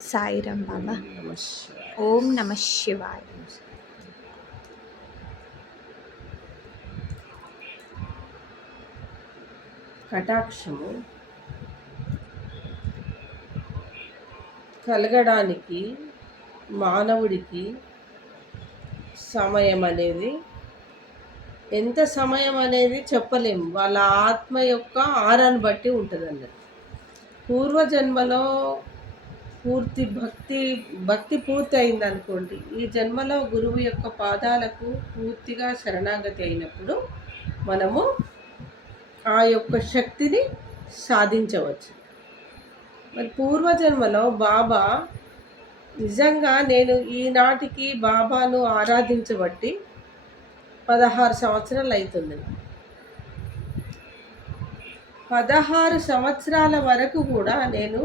సాయిరాం బాబా. నమ శివాయ. ఓం నమ శివాయ. కటాక్షము కలగడానికి మానవుడికి సమయం అనేది ఎంత సమయం అనేది చెప్పలేము. వాళ్ళ ఆత్మ యొక్క ఆరాన్ని బట్టి ఉంటుంది అన్నది. పూర్వజన్మలో భక్తి పూర్తి అయింది అనుకోండి, ఈ జన్మలో గురువు యొక్క పాదాలకు పూర్తిగా శరణాగతి అయినప్పుడు మనము ఆ యొక్క శక్తిని సాధించవచ్చు. మరి పూర్వజన్మలో బాబా నిజంగా నేను ఈనాటికి బాబాను ఆరాధించబట్టి 16 సంవత్సరాలు అవుతుంది. 16 సంవత్సరాల వరకు కూడా నేను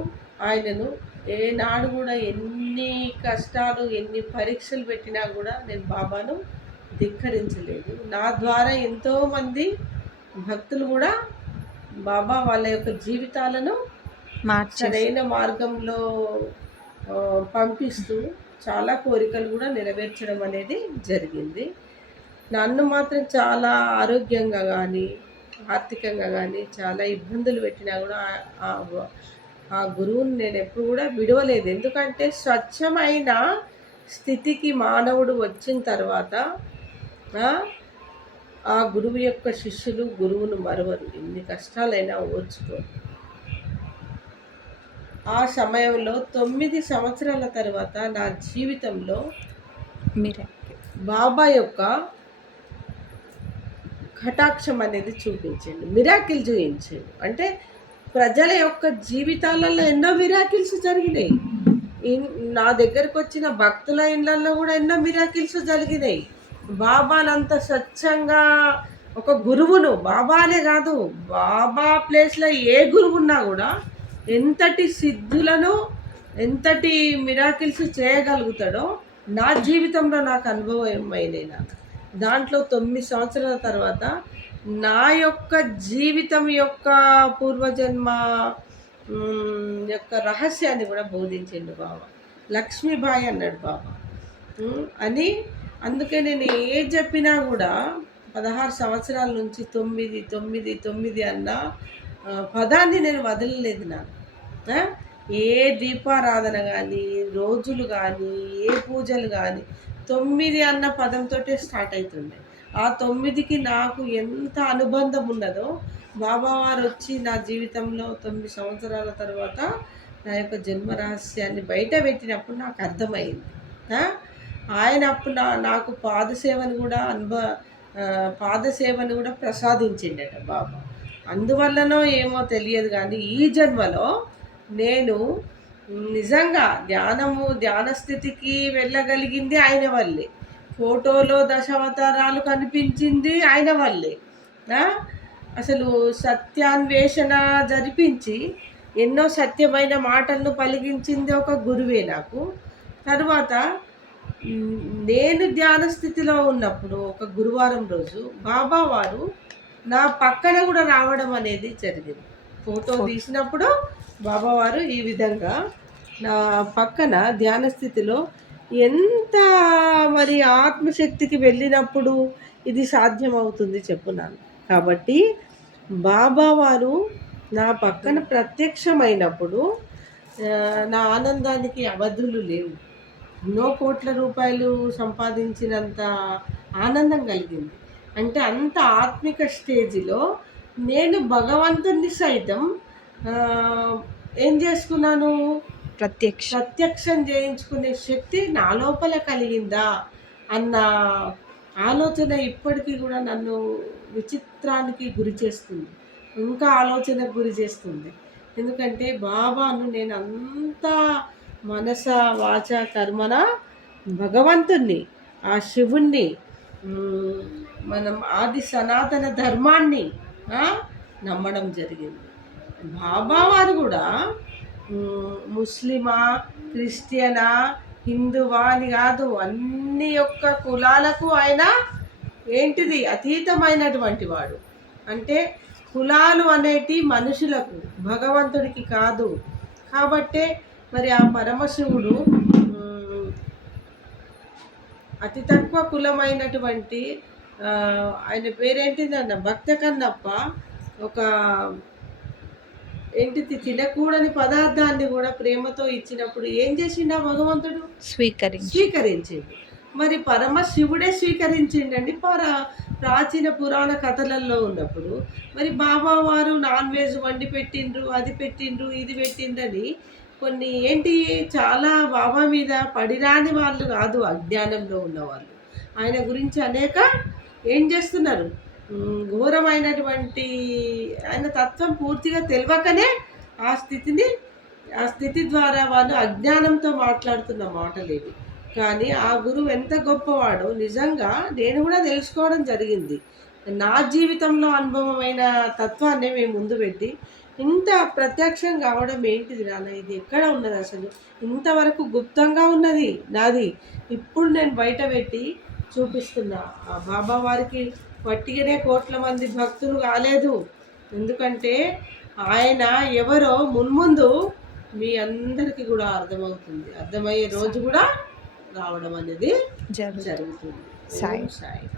ఆయనను ఏనాడు కూడా ఎన్ని కష్టాలు ఎన్ని పరీక్షలు పెట్టినా కూడా నేను బాబాను ధిక్కరించలేదు. నా ద్వారా ఎంతోమంది భక్తులు కూడా బాబా వాళ్ళ యొక్క జీవితాలను సరైన మార్గంలో పంపిస్తూ చాలా కోరికలు కూడా నెరవేర్చడం అనేది జరిగింది. నన్ను మాత్రం చాలా ఆరోగ్యంగా కానీ ఆర్థికంగా కానీ చాలా ఇబ్బందులు పెట్టినా కూడా ఆ గురువుని నేను ఎప్పుడు కూడా విడవలేదు. ఎందుకంటే స్వచ్ఛమైన స్థితికి మానవుడు వచ్చిన తర్వాత ఆ గురువు యొక్క శిష్యులు గురువును మరవరు, ఎన్ని కష్టాలైనా ఓర్చుకోరు. ఆ సమయంలో 9 సంవత్సరాల తర్వాత నా జీవితంలో బాబా యొక్క కటాక్షం అనేది చూపించండి, మిరాకిల్ చూపించండి. అంటే ప్రజల యొక్క జీవితాలలో ఎన్నో మిరాకిల్స్ జరిగినాయి. నా దగ్గరకు వచ్చిన భక్తుల ఇళ్ళల్లో కూడా ఎన్నో మిరాకిల్స్ జరిగినాయి. బాబానంత స్వచ్ఛంగా ఒక గురువును, బాబానే కాదు, బాబా ప్లేస్లో ఏ గురువు ఉన్నా కూడా ఎంతటి సిద్ధులను ఎంతటి మిరాకిల్స్ చేయగలుగుతాడో నా జీవితంలో నాకు అనుభవం అయినాయి. నాకు దాంట్లో 9 సంవత్సరాల తర్వాత నా యొక్క జీవితం యొక్క పూర్వజన్మ యొక్క రహస్యాన్ని కూడా బోధించిండు బాబా. లక్ష్మీబాయి అన్నాడు బాబా అని. అందుకే నేను ఏది చెప్పినా కూడా 16 సంవత్సరాల నుంచి 9 9 9 అన్న పదాన్ని నేను వదలలేదు. నాకు ఏ దీపారాధన కానీ రోజులు కానీ ఏ పూజలు కానీ 9 అన్న పదంతో స్టార్ట్ అవుతుంది. ఆ 9కి నాకు ఎంత అనుబంధం ఉన్నదో బాబావారు వచ్చి నా జీవితంలో 9 సంవత్సరాల తర్వాత నా యొక్క జన్మ రహస్యాన్ని బయట పెట్టినప్పుడు నాకు అర్థమైంది. ఆయన అప్పుడు నాకు పాదసేవను కూడా ప్రసాదించిండట బాబా. అందువల్లనో ఏమో తెలియదు కానీ ఈ జన్మలో నేను నిజంగా ధ్యాన స్థితికి వెళ్ళగలిగింది ఆయన వల్లే. ఫోటోలో దశావతారాలు కనిపించింది ఆయన వల్లే. అసలు సత్యాన్వేషణ జరిపించి ఎన్నో సత్యమైన మాటలను పలికించింది ఒక గురువే నాకు. తర్వాత నేను ధ్యాన స్థితిలో ఉన్నప్పుడు ఒక గురువారం రోజు బాబా వారు నా పక్కన కూడా రావడం అనేది జరిగింది. ఫోటో తీసినప్పుడు బాబావారు ఈ విధంగా నా పక్కన ధ్యాన స్థితిలో, ఎంత మరి ఆత్మశక్తికి వెళ్ళినప్పుడు ఇది సాధ్యమవుతుంది చెప్పున్నాను. కాబట్టి బాబావారు నా పక్కన ప్రత్యక్షమైనప్పుడు నా ఆనందానికి అవధులు లేవు. ఎన్నో కోట్ల రూపాయలు సంపాదించినంత ఆనందం కలిగింది. అంటే అంత ఆత్మిక స్టేజిలో నేను భగవంతుని సైతం ఏం చేసుకున్నాను, ప్రత్యక్షం చేయించుకునే శక్తి నా లోపల కలిగిందా అన్న ఆలోచన ఇప్పటికీ కూడా నన్ను విచిత్రానికి గురి చేస్తుంది, ఇంకా ఆలోచనకు గురి చేస్తుంది. ఎందుకంటే బాబాను నేను అంత మనస వాచ కర్మన భగవంతుణ్ణి, ఆ శివుణ్ణి, మనం ఆది సనాతన ధర్మాన్ని నమ్మడం జరిగింది. బాబావారు కూడా ముస్లిమా, క్రిస్టియనా, హిందువా అని కాదు, అన్ని యొక్క కులాలకు ఆయన ఏంటిది అతీతమైనటువంటి వాడు. అంటే కులాలు అనేటి మనుషులకు, భగవంతుడికి కాదు. కాబట్టే మరి ఆ పరమశివుడు అతి తక్కువ కులమైనటువంటి ఆయన పేరేంటిదన్న భక్త కన్నప్ప ఒక ఏంటిది తినకూడని పదార్థాన్ని కూడా ప్రేమతో ఇచ్చినప్పుడు ఏం చేసిండు ఆ భగవంతుడు? స్వీకరించిండు. మరి పరమశివుడే స్వీకరించిండండి ప్రాచీన పురాణ కథలలో ఉన్నప్పుడు. మరి బాబా వారు నాన్ వెజ్ వండి పెట్టిండ్రు, అది పెట్టిండ్రు, ఇది పెట్టిండ్రని కొన్ని ఏంటి చాలా బాబా మీద పడిరాని వాళ్ళు కాదు, అజ్ఞానంలో ఉన్నవాళ్ళు. ఆయన గురించి అనేక ఏం చేస్తున్నారు, ఘోరమైనటువంటి ఆయన తత్వం పూర్తిగా తెలియకనే ఆ స్థితి ద్వారా వాళ్ళు అజ్ఞానంతో మాట్లాడుతున్న మాటలేవి. కానీ ఆ గురువు ఎంత గొప్పవాడో నిజంగా నేను కూడా తెలుసుకోవడం జరిగింది. నా జీవితంలో అనుభవమైన తత్వాన్ని మేము ముందు పెట్టి ఇంత ప్రత్యక్షం కావడం ఏంటిది నాన్న, ఇది ఎక్కడ ఉన్నది అసలు, ఇంతవరకు గుప్తంగా ఉన్నది నాది, ఇప్పుడు నేను బయట పెట్టి చూపిస్తున్నా. ఆ బాబా వారికి వట్టిగానే కోట్ల మంది భక్తులు కాలేదు. ఎందుకంటే ఆయన ఎవరో మున్ముందు మీ అందరికీ కూడా అర్థమయ్యే రోజు కూడా రావడం అనేది జరుగుతుంది. సాయి.